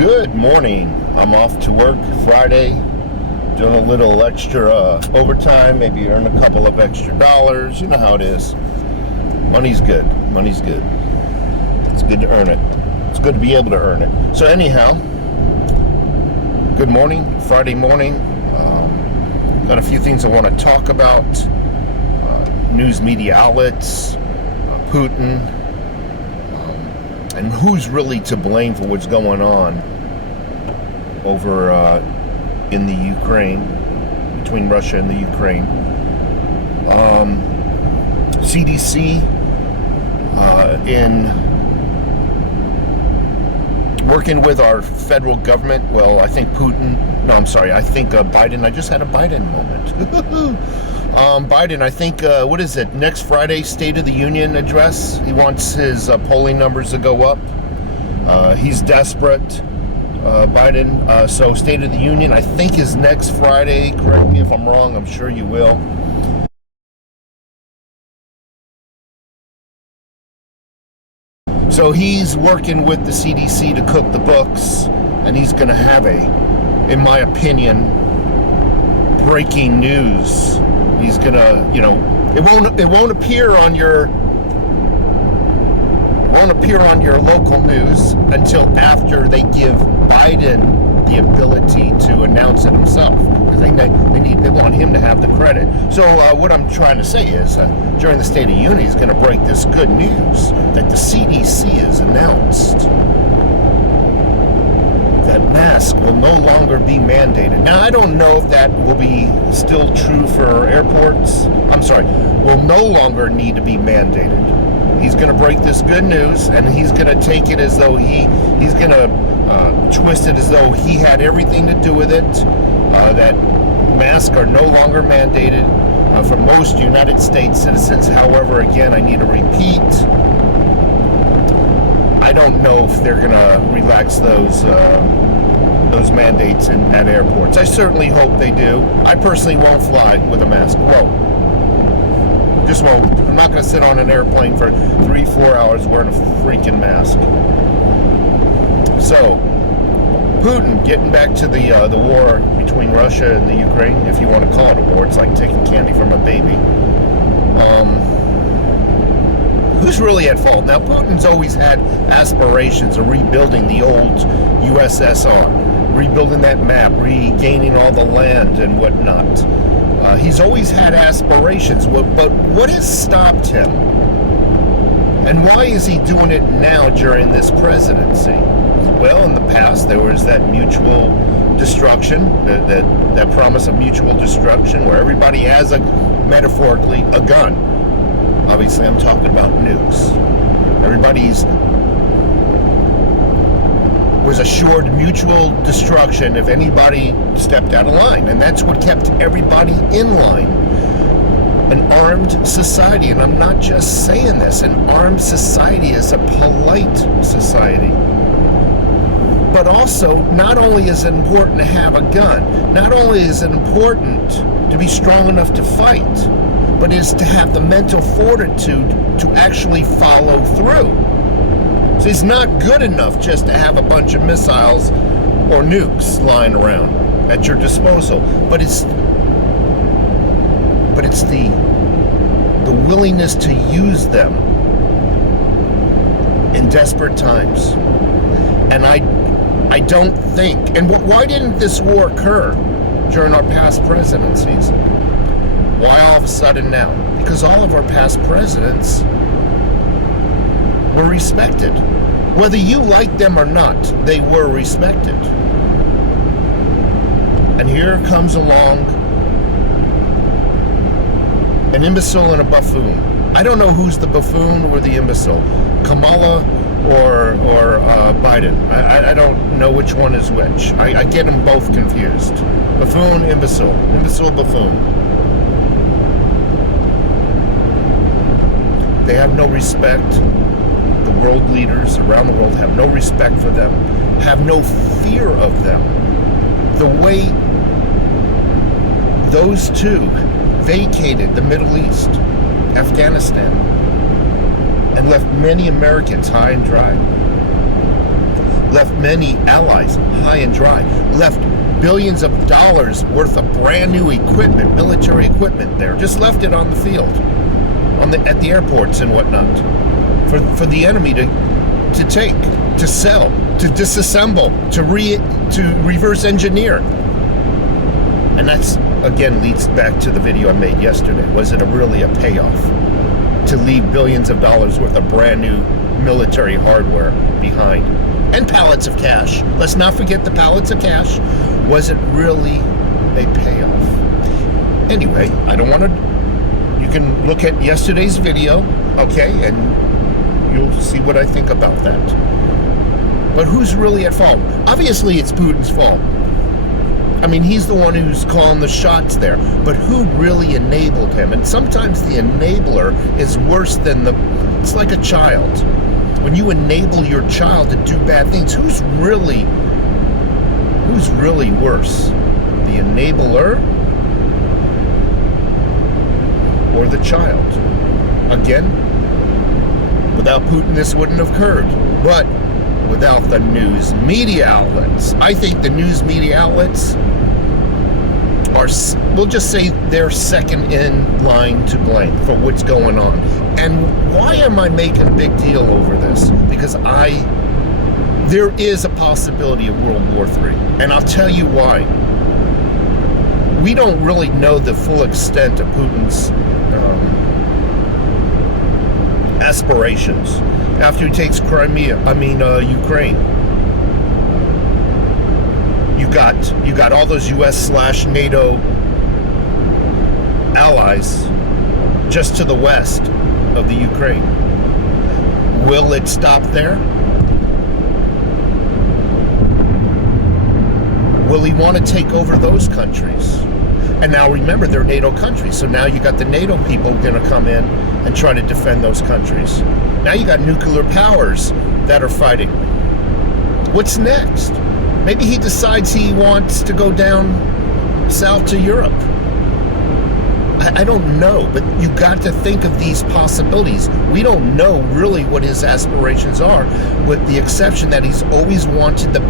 Good morning. I'm off to work Friday, doing a little extra overtime, maybe earn a couple of extra dollars. You know how it is. Money's good. Money's good. It's good to earn it. It's good to be able to earn it. So anyhow, good morning, Friday morning. Got a few things I want to talk about. News media outlets, Putin, and who's really to blame for what's going on over in the Ukraine, between Russia and the Ukraine. CDC in working with our federal government. Well, I think I think Biden. I just had a Biden moment. Biden, I think, what is it, next Friday, State of the Union address? He wants his polling numbers to go up. He's desperate, Biden. So State of the Union, I think, is next Friday. Correct me if I'm wrong. I'm sure you will. So he's working with the CDC to cook the books, and he's going to have in my opinion, breaking news. He's gonna, it won't appear on your local news until after they give Biden the ability to announce it himself, because they want him to have the credit. So what I'm trying to say is, during the State of the Union, he's going to break this good news that the CDC has announced that masks will no longer be mandated. Now, I don't know if that will be still true for airports. Will no longer need to be mandated. He's going to break this good news, and he's going to take it as though he's going to twist it as though he had everything to do with it, that masks are no longer mandated for most United States citizens. However, again, I need to repeat, I don't know if they're going to relax those mandates at airports. I certainly hope they do. I personally won't fly with a mask. Won't. Just won't. I'm not going to sit on an airplane for 3-4 hours wearing a freaking mask. So, Putin, getting back to the war between Russia and the Ukraine, if you want to call it a war, it's like taking candy from a baby. Who's really at fault? Now, Putin's always had aspirations of rebuilding the old USSR, rebuilding that map, regaining all the land and whatnot. He's always had aspirations, but what has stopped him? And why is he doing it now during this presidency? Well, in the past, there was that mutual destruction, that promise of mutual destruction, where everybody has, metaphorically, a gun. Obviously, I'm talking about nukes. Everybody's was assured mutual destruction if anybody stepped out of line, and that's what kept everybody in line. An armed society, and I'm not just saying this, an armed society is a polite society. But also, not only is it important to have a gun, not only is it important to be strong enough to fight, but is to have the mental fortitude to actually follow through. So it's not good enough just to have a bunch of missiles or nukes lying around at your disposal, but it's the willingness to use them in desperate times. And I don't think, and why didn't this war occur during our past presidencies? Why all of a sudden now? Because all of our past presidents were respected. Whether you like them or not, they were respected. And here comes along an imbecile and a buffoon. I don't know who's the buffoon or the imbecile, Kamala or Biden. I don't know which one is which. I get them both confused. Buffoon, imbecile, buffoon. They have no respect. The world leaders around the world have no respect for them, have no fear of them. The way those two vacated the Middle East, Afghanistan, and left many Americans high and dry. left many allies high and dry, left billions of dollars worth of brand new equipment, military equipment there, just left it on the field, at the airports and whatnot, for the enemy to take, to sell, to disassemble, to reverse engineer. And that's, again, leads back to the video I made yesterday. Was it really a payoff to leave billions of dollars worth of brand new military hardware behind? And pallets of cash. Let's not forget the pallets of cash. Was it really a payoff? Anyway, I don't want to... You can look at yesterday's video, okay, and you'll see what I think about that. But who's really at fault? Obviously, it's Putin's fault. I mean, he's the one who's calling the shots there. But who really enabled him? And sometimes the enabler is worse than it's like a child. When you enable your child to do bad things, who's really worse? The enabler or the child? Again, without Putin, this wouldn't have occurred. But without the news media outlets, I think the news media outlets are, we'll just say, they're second in line to blame for what's going on. And why am I making a big deal over this? Because there is a possibility of World War III. And I'll tell you why. We don't really know the full extent of Putin's aspirations after he takes Ukraine. You got all those US/NATO allies just to the west of the Ukraine. Will it stop there? Will he want to take over those countries? And now remember, they're NATO countries, so now you got the NATO people going to come in and try to defend those countries. Now you got nuclear powers that are fighting. What's next? Maybe he decides he wants to go down south to Europe. I don't know, but you got to think of these possibilities. We don't know really what his aspirations are, with the exception that he's always wanted to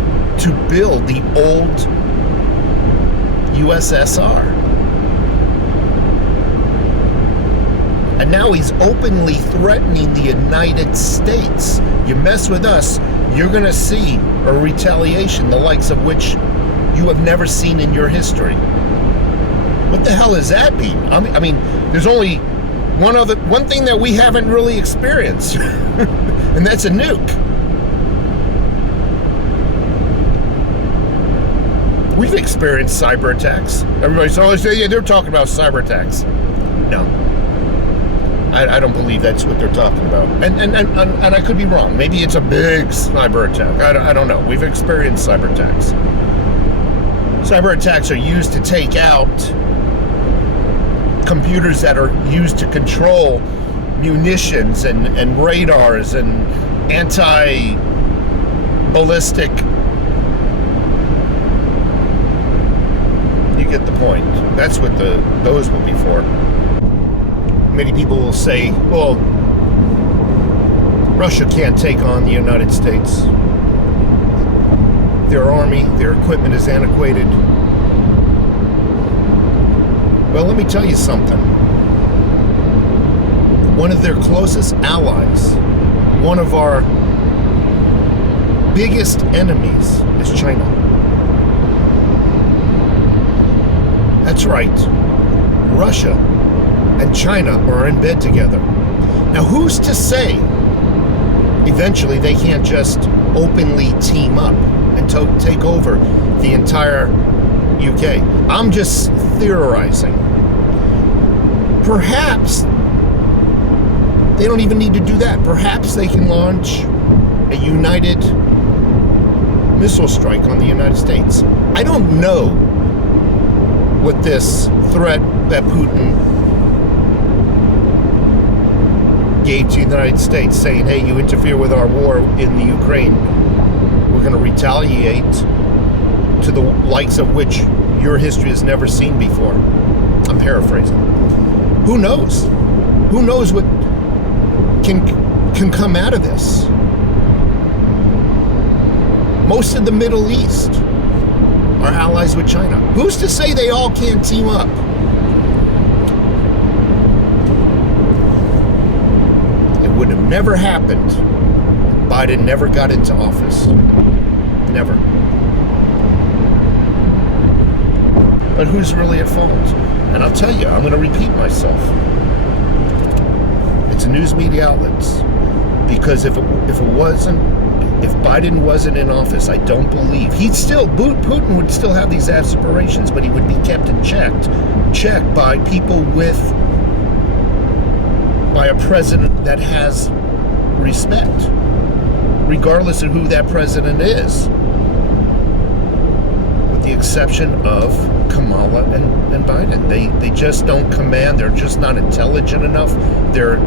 build the old USSR. And now he's openly threatening the United States. You mess with us, you're going to see a retaliation, the likes of which you have never seen in your history. What the hell does that mean? I mean, there's only one thing that we haven't really experienced, and that's a nuke. We've experienced cyber attacks. Everybody's always saying, yeah, they're talking about cyber attacks. No. I don't believe that's what they're talking about. And I could be wrong. Maybe it's a big cyber attack. I don't know. We've experienced cyber attacks. Cyber attacks are used to take out computers that are used to control munitions and radars and anti-ballistic. You get the point. That's what those will be for. Many people will say, well, Russia can't take on the United States. Their army, their equipment is antiquated. Well, let me tell you something. One of their closest allies, one of our biggest enemies, is China. That's right. Russia and China are in bed together. Now, who's to say eventually they can't just openly team up and take over the entire UK? I'm just theorizing. Perhaps they don't even need to do that. Perhaps they can launch a united missile strike on the United States. I don't know what this threat that Putin gave to the United States, saying, hey, you interfere with our war in the Ukraine, we're going to retaliate to the likes of which your history has never seen before. I'm paraphrasing. Who knows? Who knows what can come out of this? Most of the Middle East are allies with China. Who's to say they all can't team up? It would have never happened if Biden never got into office. Never. But who's really at fault? And I'll tell you, I'm going to repeat myself. It's news media outlets. Because if Biden wasn't in office, I don't believe Putin would still have these aspirations, but he would be kept in check by people by a president that has respect, regardless of who that president is, with the exception of Kamala and Biden. They just don't command. They're just not intelligent enough. They're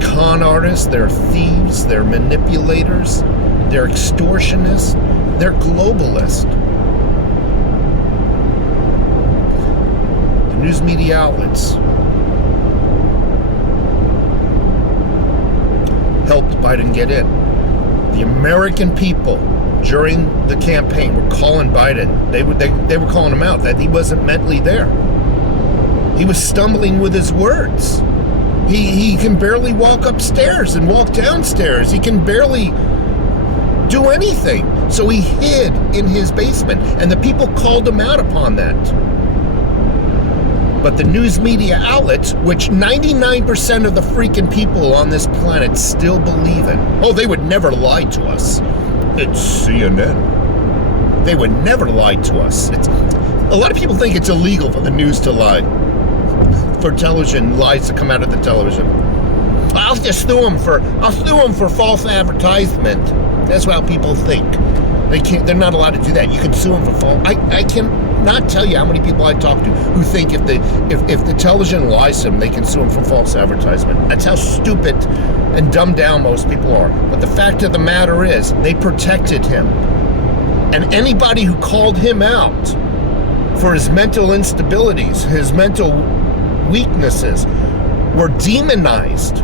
con artists, they're thieves, they're manipulators, they're extortionists, they're globalists. The news media outlets helped Biden get in. The American people during the campaign were calling Biden. They were calling him out that he wasn't mentally there. He was stumbling with his words. He can barely walk upstairs and walk downstairs. He can barely do anything. So he hid in his basement, and the people called him out upon that. But the news media outlets, which 99% of the freaking people on this planet still believe in, oh, they would never lie to us. It's CNN. They would never lie to us. A lot of people think it's illegal for the news to lie. For television lies to come out of the television. I'll sue them for false advertisement. That's how people think. They're not allowed to do that. You can sue them for false. I can not tell you how many people I talk to who think if the television lies to them, they can sue them for false advertisement. That's how stupid and dumbed down most people are. But the fact of the matter is, they protected him. And anybody who called him out for his mental instabilities, his mental weaknesses, were demonized.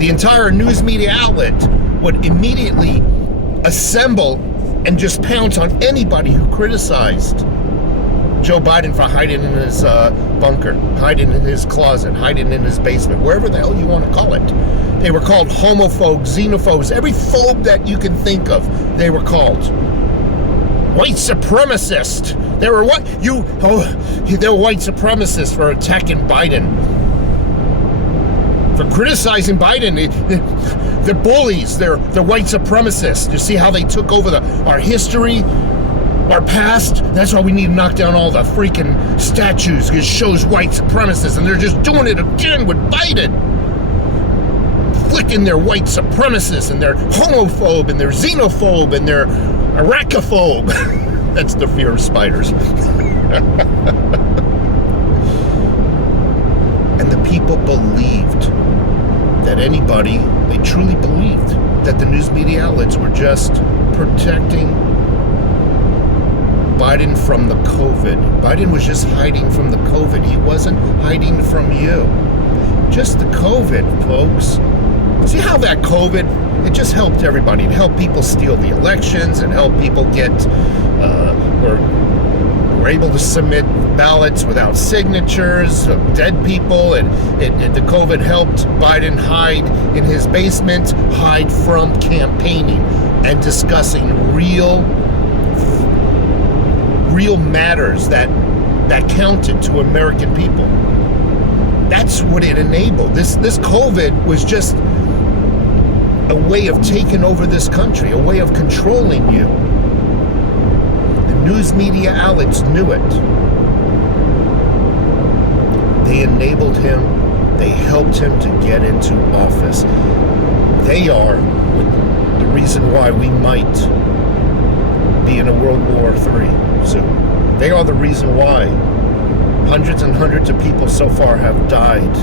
The entire news media outlet would immediately assemble and just pounce on anybody who criticized Joe Biden for hiding in his bunker, hiding in his closet, hiding in his basement, wherever the hell you want to call it. They were called homophobes, xenophobes, every phobe that you can think of, they were called. White supremacist. They were white supremacists for attacking Biden, for criticizing Biden. They're bullies. They're white supremacists. You see how they took over our history, our past? That's why we need to knock down all the freaking statues. It shows white supremacists, and they're just doing it again with Biden. Flicking their white supremacists, and they're homophobe, and they're xenophobe, and they're arachophobe. That's the fear of spiders. And the people believed that they truly believed that the news media outlets were just protecting Biden from the COVID. Biden was just hiding from the COVID. He wasn't hiding from you. Just the COVID, folks. See how that COVID, it just helped everybody. It helped people steal the elections. It helped people were able to submit ballots without signatures of dead people. And the COVID helped Biden hide in his basement, hide from campaigning and discussing real matters that counted to American people. That's what it enabled. This COVID was just a way of taking over this country, a way of controlling you. The news media outlets knew it. They enabled him. They helped him to get into office. They are the reason why we might be in a World War III soon. They are the reason why hundreds and hundreds of people so far have died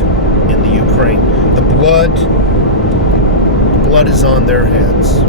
in the Ukraine. The blood is on their hands.